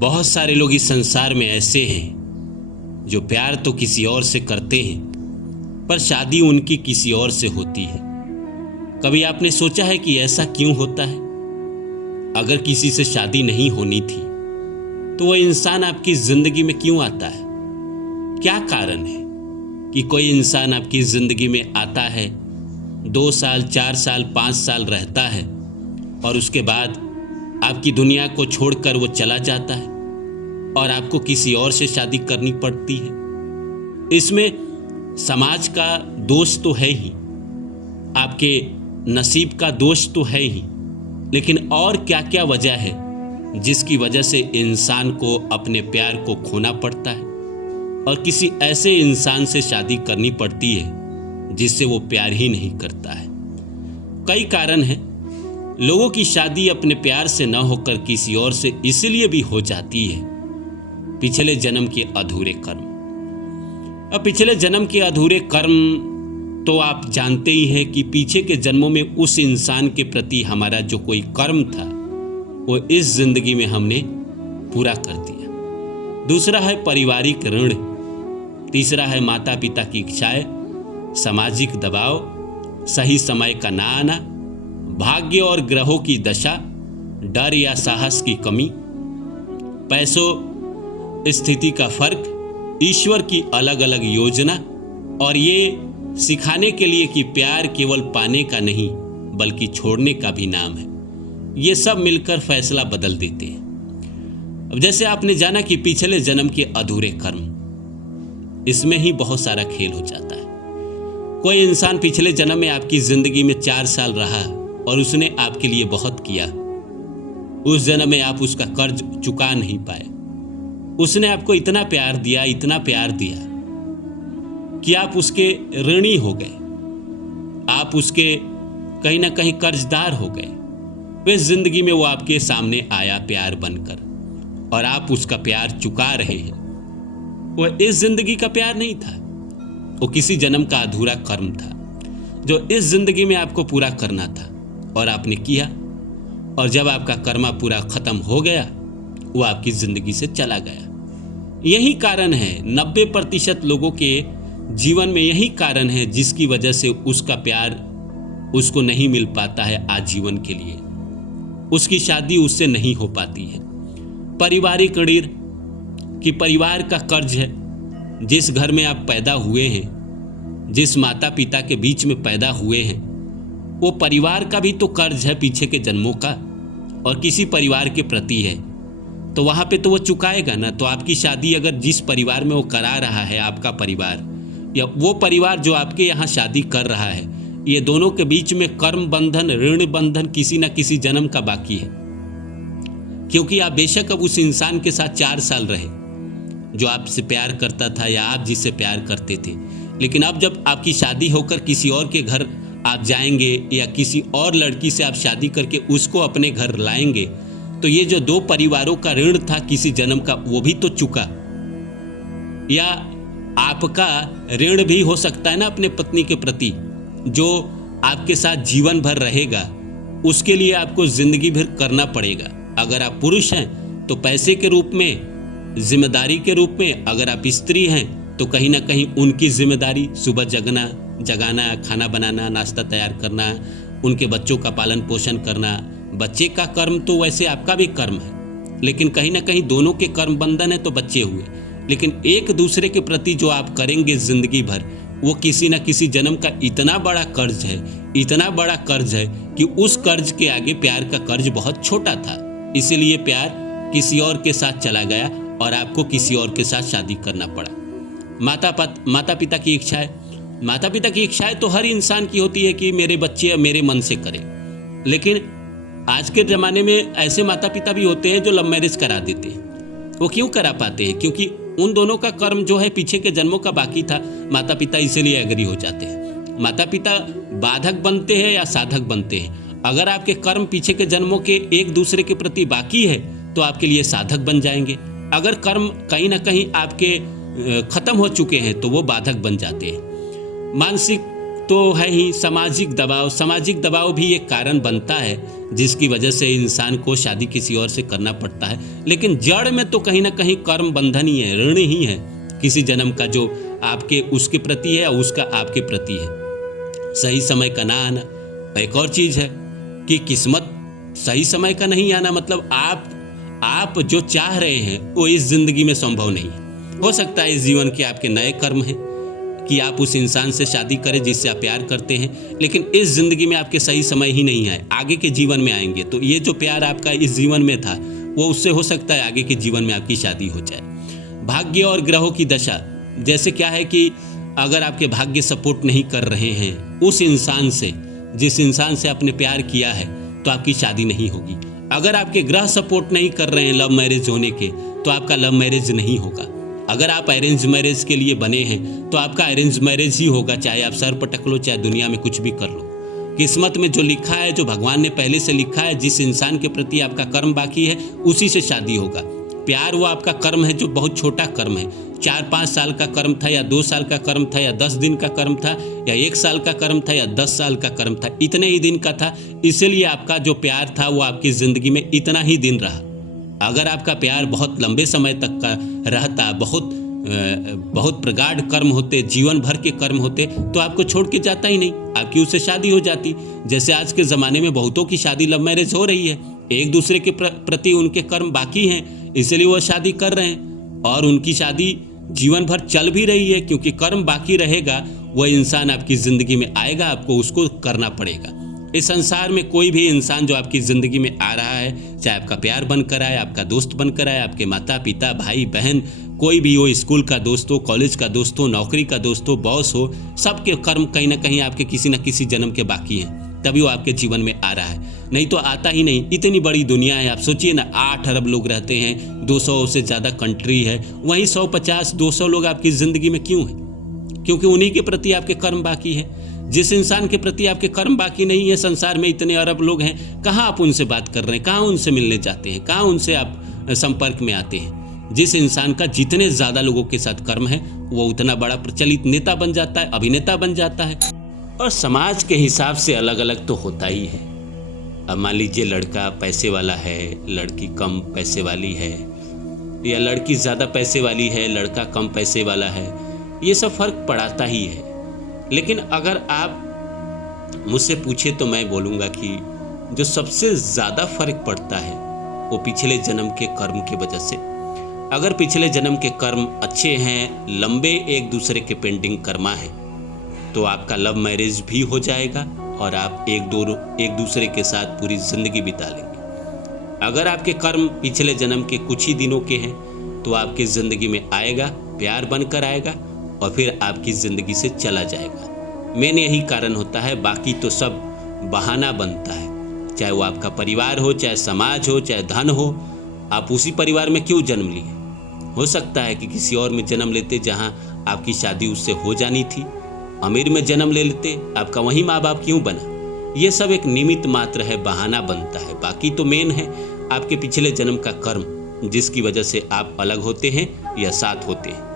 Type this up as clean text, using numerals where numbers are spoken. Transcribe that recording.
बहुत सारे लोग इस संसार में ऐसे हैं जो प्यार तो किसी और से करते हैं पर शादी उनकी किसी और से होती है। कभी आपने सोचा है कि ऐसा क्यों होता है? अगर किसी से शादी नहीं होनी थी तो वह इंसान आपकी जिंदगी में क्यों आता है? क्या कारण है कि कोई इंसान आपकी जिंदगी में आता है, 2 साल, 4 साल, 5 साल रहता है और उसके बाद आपकी दुनिया को छोड़कर वो चला जाता है और आपको किसी और से शादी करनी पड़ती है? इसमें समाज का दोष तो है ही, आपके नसीब का दोष तो है ही, लेकिन और क्या क्या वजह है जिसकी वजह से इंसान को अपने प्यार को खोना पड़ता है और किसी ऐसे इंसान से शादी करनी पड़ती है जिससे वो प्यार ही नहीं करता है? कई कारण हैं। लोगों की शादी अपने प्यार से न होकर किसी और से इसलिए भी हो जाती है पिछले जन्म के अधूरे कर्म। अब पिछले जन्म के अधूरे कर्म तो आप जानते ही हैं कि पीछे के जन्मों में उस इंसान के प्रति हमारा जो कोई कर्म था वो इस जिंदगी में हमने पूरा कर दिया। दूसरा है पारिवारिक ऋण, तीसरा है माता पिता की इच्छाएं, सामाजिक दबाव, सही समय का ना आना, भाग्य और ग्रहों की दशा, डर या साहस की कमी, पैसों स्थिति का फर्क, ईश्वर की अलग अलग योजना और ये सिखाने के लिए कि प्यार केवल पाने का नहीं बल्कि छोड़ने का भी नाम है। ये सब मिलकर फैसला बदल देते हैं। अब जैसे आपने जाना कि पिछले जन्म के अधूरे कर्म, इसमें ही बहुत सारा खेल हो जाता है। कोई इंसान पिछले जन्म में आपकी जिंदगी में 4 साल रहा और उसने आपके लिए बहुत किया। उस जन्म में आप उसका कर्ज चुका नहीं पाए। उसने आपको इतना प्यार दिया, इतना प्यार दिया कि आप उसके ऋणी हो गए, आप उसके कहीं ना कहीं कर्जदार हो गए। इस जिंदगी में वो आपके सामने आया प्यार बनकर और आप उसका प्यार चुका रहे हैं। वो इस जिंदगी का प्यार नहीं था, वो किसी जन्म का अधूरा कर्म था जो इस जिंदगी में आपको पूरा करना था और आपने किया। और जब आपका कर्मा पूरा खत्म हो गया वो आपकी जिंदगी से चला गया। यही कारण है 90% लोगों के जीवन में, यही कारण है जिसकी वजह से उसका प्यार उसको नहीं मिल पाता है आजीवन के लिए। उसकी शादी उससे नहीं हो पाती है। पारिवारिक ऋण कि परिवार का कर्ज है। जिस घर में आप पैदा हुए हैं, जिस माता पिता के बीच में पैदा हुए हैं, वो परिवार का भी तो कर्ज है पीछे के जन्मों का और किसी परिवार के प्रति है तो वहाँ पे तो वो चुकाएगा ना। तो आपकी शादी अगर जिस परिवार में वो करा रहा है, आपका परिवार या वो परिवार जो आपके यहाँ शादी कर रहा है, ये दोनों के बीच में कर्म बंधन, ऋण बंधन किसी न किसी जन्म का बाकी है। क्योंकि आप बेशक अब उस इंसान के साथ 4 साल रहे जो आपसे प्यार करता था या आप जिससे प्यार करते थे, लेकिन अब जब आपकी शादी होकर किसी और के घर आप जाएंगे या किसी और लड़की से आप शादी करके उसको अपने घर लाएंगे तो ये जो 2 परिवारों का ऋण था किसी जन्म का वो भी तो चुका। या आपका ऋण भी हो सकता है ना अपने पत्नी के प्रति, जो आपके साथ जीवन भर रहेगा, उसके लिए आपको जिंदगी भर करना पड़ेगा। अगर आप पुरुष हैं तो पैसे के रूप में, जिम्मेदारी के रूप में, अगर आप स्त्री हैं तो कहीं ना कहीं उनकी जिम्मेदारी, सुबह जगाना, खाना बनाना, नाश्ता तैयार करना, उनके बच्चों का पालन पोषण करना। बच्चे का कर्म तो वैसे आपका भी कर्म है, लेकिन कहीं ना कहीं दोनों के कर्म बंधन है तो बच्चे हुए। लेकिन एक दूसरे के प्रति जो आप करेंगे जिंदगी भर, वो किसी न किसी जन्म का इतना बड़ा कर्ज है, इतना बड़ा कर्ज है कि उस कर्ज के आगे प्यार का कर्ज बहुत छोटा था। इसीलिए प्यार किसी और के साथ चला गया और आपको किसी और के साथ शादी करना पड़ा। माता पिता की इच्छाएं, माता पिता की इच्छाएं तो हर इंसान की होती है कि मेरे बच्चे मेरे मन से करें। लेकिन आज के ज़माने में ऐसे माता पिता भी होते हैं जो लव मैरिज करा देते हैं। वो क्यों करा पाते हैं? क्योंकि उन दोनों का कर्म जो है पीछे के जन्मों का बाकी था। माता पिता इसीलिए एग्री हो जाते हैं। माता पिता बाधक बनते हैं या साधक बनते हैं? अगर आपके कर्म पीछे के जन्मों के एक दूसरे के प्रति बाकी है तो आपके लिए साधक बन जाएंगे। अगर कर्म कहीं ना कहीं आपके खत्म हो चुके हैं तो वो बाधक बन जाते हैं। मानसिक तो है ही, सामाजिक दबाव भी एक कारण बनता है जिसकी वजह से इंसान को शादी किसी और से करना पड़ता है। लेकिन जड़ में तो कहीं ना कहीं कर्म बंधन ही है, ऋण ही है किसी जन्म का, जो आपके उसके प्रति है और उसका आपके प्रति है। सही समय का ना आना, एक और चीज है कि किस्मत सही समय का नहीं आना, मतलब आप जो चाह रहे हैं वो इस जिंदगी में संभव नहीं है। हो सकता है इस जीवन के आपके नए कर्म हैं कि आप उस इंसान से शादी करें जिससे आप प्यार करते हैं, लेकिन इस जिंदगी में आपके सही समय ही नहीं आए, आगे के जीवन में आएंगे। तो ये जो प्यार आपका इस जीवन में था वो उससे हो सकता है आगे के जीवन में आपकी शादी हो जाए। भाग्य और ग्रहों की दशा, जैसे क्या है कि अगर आपके भाग्य सपोर्ट नहीं कर रहे हैं उस इंसान से, जिस इंसान से आपने प्यार किया है, तो आपकी शादी नहीं होगी। अगर आपके ग्रह सपोर्ट नहीं कर रहे हैं लव मैरिज होने के, तो आपका लव मैरिज नहीं होगा। अगर आप अरेंज मैरिज के लिए बने हैं तो आपका अरेंज मैरिज ही होगा, चाहे आप सर पटक लो, चाहे दुनिया में कुछ भी कर लो। किस्मत में जो लिखा है, जो भगवान ने पहले से लिखा है, जिस इंसान के प्रति आपका कर्म बाकी है उसी से शादी होगा। प्यार वो आपका कर्म है जो बहुत छोटा कर्म है, 4-5 साल का कर्म था या 2 साल का कर्म था या 10 दिन का कर्म था या 1 साल का कर्म था या 10 साल का कर्म था, इतने ही दिन का था। इसलिए आपका जो प्यार था वो आपकी जिंदगी में इतना ही दिन रहा। अगर आपका प्यार बहुत लंबे समय तक का रहता, बहुत प्रगाढ़ कर्म होते, जीवन भर के कर्म होते, तो आपको छोड़ के जाता ही नहीं, आपकी उससे शादी हो जाती। जैसे आज के ज़माने में बहुतों की शादी लव मैरिज हो रही है, एक दूसरे के प्रति उनके कर्म बाकी हैं, इसलिए वो शादी कर रहे हैं और उनकी शादी जीवन भर चल भी रही है, क्योंकि कर्म बाकी रहेगा। वह इंसान आपकी ज़िंदगी में आएगा, आपको उसको करना पड़ेगा। इस संसार में कोई भी इंसान जो आपकी ज़िंदगी में आ रहा है, चाहे आपका प्यार बनकर आए, आपका दोस्त बनकर आए, आपके माता पिता भाई बहन कोई भी हो, स्कूल का दोस्त हो, कॉलेज का दोस्त हो, नौकरी का दोस्त हो, बॉस हो, सबके कर्म कहीं ना कहीं आपके किसी न किसी जन्म के बाकी हैं, तभी वो आपके जीवन में आ रहा है, नहीं तो आता ही नहीं। इतनी बड़ी दुनिया है, आप सोचिए ना, 8 अरब लोग रहते हैं, 200 से ज़्यादा कंट्री है, वहीं 150-200 लोग आपकी ज़िंदगी में क्यों हैं? क्योंकि उन्हीं के प्रति आपके कर्म बाकी है। जिस इंसान के प्रति आपके कर्म बाकी नहीं है, संसार में इतने अरब लोग हैं, कहाँ आप उनसे बात कर रहे हैं, कहाँ उनसे मिलने जाते हैं, कहाँ उनसे आप संपर्क में आते हैं? जिस इंसान का जितने ज़्यादा लोगों के साथ कर्म है वो उतना बड़ा प्रचलित नेता बन जाता है, अभिनेता बन जाता है। और समाज के हिसाब से अलग अलग तो होता ही है। अब मान लीजिए लड़का पैसे वाला है, लड़की कम पैसे वाली है, या लड़की ज़्यादा पैसे वाली है, लड़का कम पैसे वाला है, ये सब फर्क पड़ता ही है। लेकिन अगर आप मुझसे पूछे तो मैं बोलूँगा कि जो सबसे ज़्यादा फर्क पड़ता है वो पिछले जन्म के कर्म की वजह से। अगर पिछले जन्म के कर्म अच्छे हैं, लंबे एक दूसरे के पेंडिंग कर्मा है, तो आपका लव मैरिज भी हो जाएगा और आप एक दूसरे के साथ पूरी ज़िंदगी बिता लेंगे। अगर आपके कर्म पिछले जन्म के कुछ ही दिनों के हैं तो आपकी ज़िंदगी में आएगा, प्यार बनकर आएगा और फिर आपकी ज़िंदगी से चला जाएगा। मेन यही कारण होता है, बाकी तो सब बहाना बनता है। चाहे वो आपका परिवार हो, चाहे समाज हो, चाहे धन हो, आप उसी परिवार में क्यों जन्म लिए? हो सकता है कि किसी और में जन्म लेते जहां आपकी शादी उससे हो जानी थी, अमीर में जन्म ले लेते, आपका वही माँ बाप क्यों बना? ये सब एक निमित्त मात्र है, बहाना बनता है। बाकी तो मेन है आपके पिछले जन्म का कर्म, जिसकी वजह से आप अलग होते हैं या साथ होते हैं।